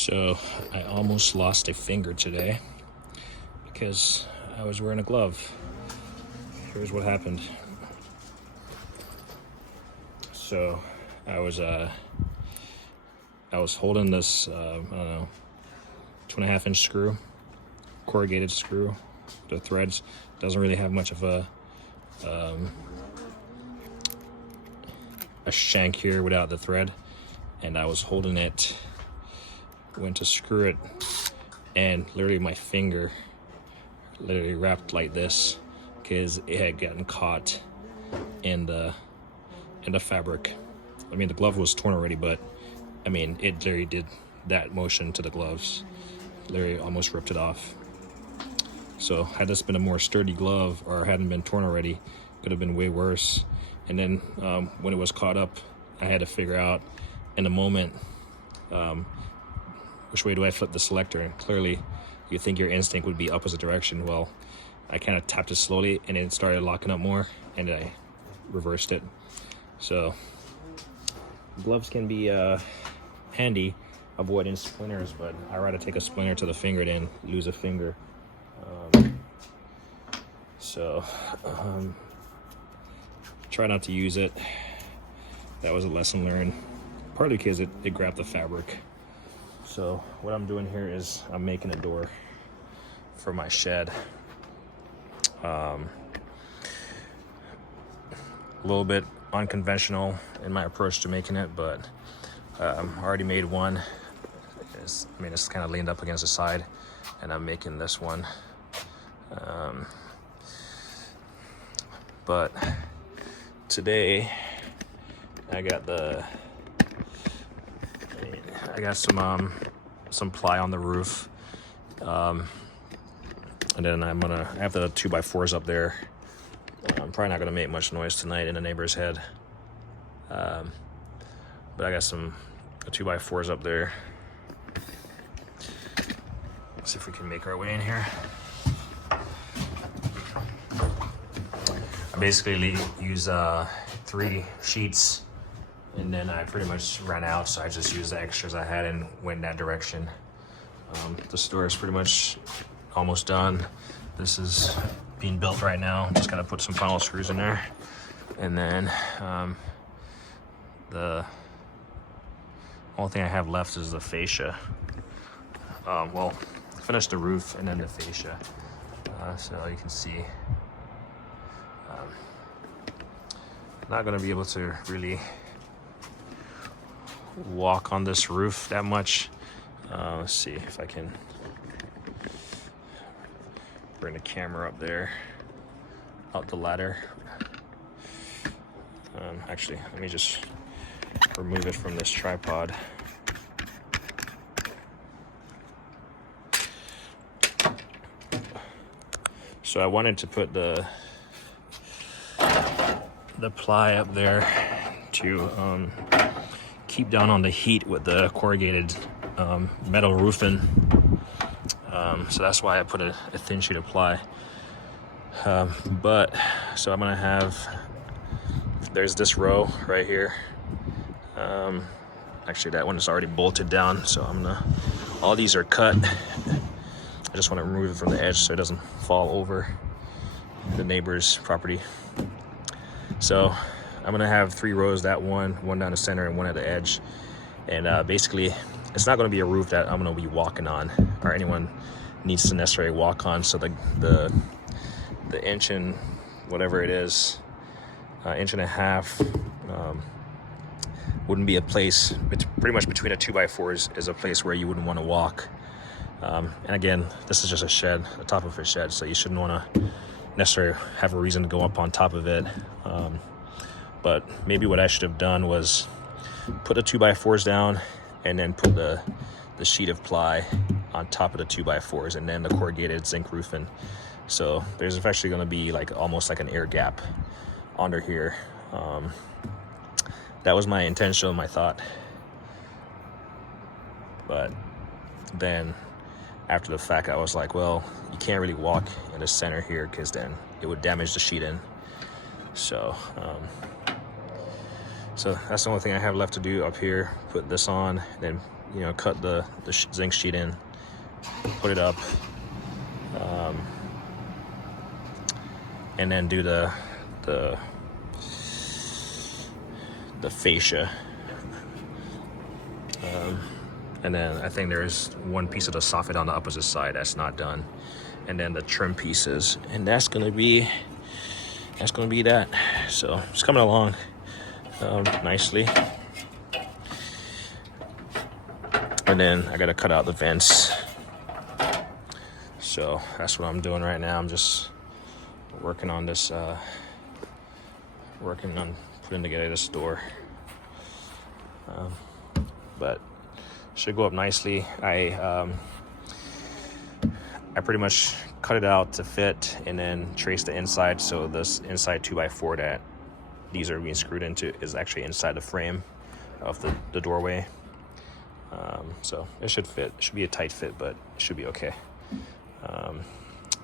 So I almost lost a finger today because I was wearing a glove. Here's what happened. So I was holding this I don't know, 2.5-inch screw, corrugated screw. The threads doesn't really have much of a shank here without the thread, and I was holding it, went to screw it, and literally my finger literally wrapped like this because it had gotten caught in the fabric. I mean, the glove was torn already, but I mean, it literally did that motion to the gloves, literally almost ripped it off. So had this been a more sturdy glove or hadn't been torn already, it could have been way worse. And then when it was caught up, I had to figure out in the moment, which way do I flip the selector? And clearly you think your instinct would be opposite direction. Well, I kind of tapped it slowly and it started locking up more, and I reversed it. So gloves can be handy avoiding splinters, but I'd rather take a splinter to the finger than lose a finger. Try not to use it. That was a lesson learned, partly because it grabbed the fabric. So what I'm doing here is I'm making a door for my shed. A little bit unconventional in my approach to making it, but I already made one. It's kind of leaned up against the side, and I'm making this one. But today I got some ply on the roof, and then I have the 2x4s up there. I'm probably not gonna make much noise tonight in the neighbor's head, but I got some 2x4s up there. Let's see if we can make our way in here. I basically use 3 sheets, and then I pretty much ran out, so I just used the extras I had and went in that direction. The store is pretty much almost done. This is being built right now. Just gotta put some final screws in there, and then the only thing I have left is the fascia. Well, finish the roof and then the fascia. So you can see, not gonna be able to really walk on this roof that much. Let's see if I can bring the camera up there, out the ladder. Actually, let me just remove it from this tripod. So I wanted to put the ply up there to keep down on the heat with the corrugated metal roofing. So that's why I put a thin sheet of ply. But so I'm gonna have, there's this row right here. Actually, that one is already bolted down, so all these are cut. I just want to remove it from the edge so it doesn't fall over the neighbor's property. So I'm gonna have 3 rows, that one down the center and one at the edge. And basically, it's not gonna be a roof that I'm gonna be walking on, or anyone needs to necessarily walk on. So the inch and whatever it is, 1.5 inches, wouldn't be a place, pretty much between the 2x4s is a place where you wouldn't want to walk. And again, this is just a shed, the top of a shed, so you shouldn't want to necessarily have a reason to go up on top of it. But maybe what I should have done was put the 2x4s down and then put the sheet of ply on top of the 2x4s and then the corrugated zinc roofing. So there's actually going to be almost like an air gap under here. That was my intention, my thought. But then after the fact, I was like, well, you can't really walk in the center here because then it would damage the sheeting. So that's the only thing I have left to do up here. Put this on, then you know, cut the zinc sheet in, put it up, and then do the fascia. And then I think there's one piece of the soffit on the opposite side that's not done, and then the trim pieces, and that's gonna be that. So it's coming along nicely. And then I gotta cut out the vents. So that's what I'm doing right now. I'm just working on this, working on putting together this door. But should go up nicely. I pretty much cut it out to fit and then trace the inside. So this inside 2x4 that these are being screwed into is actually inside the frame of the doorway. So it should fit. It should be a tight fit, but it should be okay.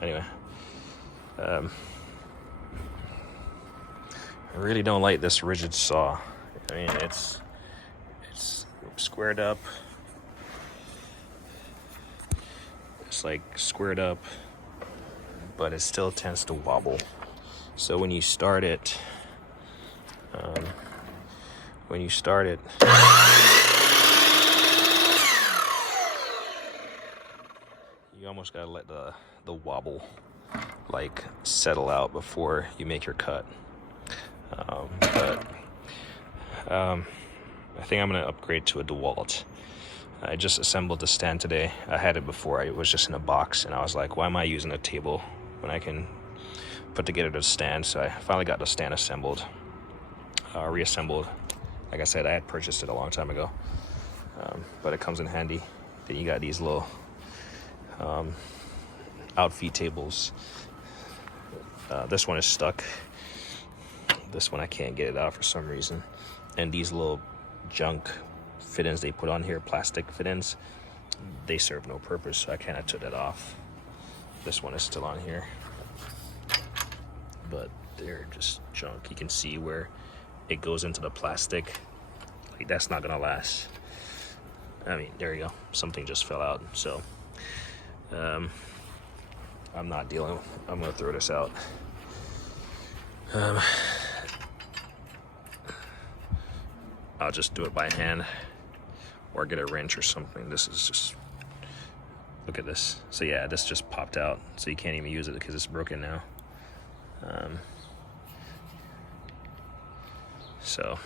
Anyway, I really don't like this rigid saw. I mean, it's squared up. It's like squared up, but it still tends to wobble. So when you start it, you almost gotta let the wobble like settle out before you make your cut. I think I'm gonna upgrade to a DeWalt. I just assembled the stand today. I had it before. It was just in a box, and I was like, why am I using a table when I can put together the stand? So I finally got the stand assembled, reassembled. Like I said, I had purchased it a long time ago, but it comes in handy. Then you got these little outfeed tables. This one is stuck. This one I can't get it out for some reason. And these little junk fit-ins they put on here, plastic fit-ins, they serve no purpose, so I kind of took that off. This one is still on here, but they're just junk. You can see where it goes into the plastic. Like, that's not gonna last. I mean, there you go, something just fell out. So I'm not dealing. I'm gonna throw this out. I'll just do it by hand or get a wrench or something. This is just, look at this. So yeah, this just popped out, so you can't even use it because it's broken now. So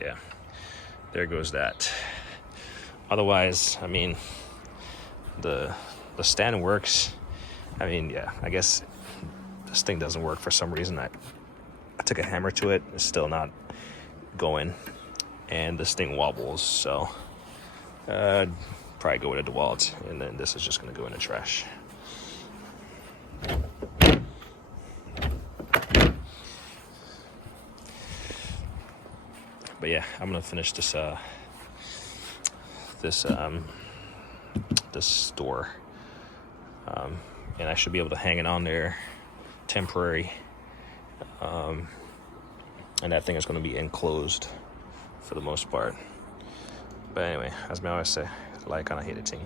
yeah, there goes that. Otherwise, I mean, the stand works. I mean, yeah, I guess this thing doesn't work for some reason. I took a hammer to it, it's still not going, and this thing wobbles. So probably go with a DeWalt, and then this is just gonna go in the trash. But yeah, I'm gonna finish this this door, and I should be able to hang it on there temporary, and that thing is going to be enclosed for the most part. But anyway, as I always say, like, kind of hate it, team.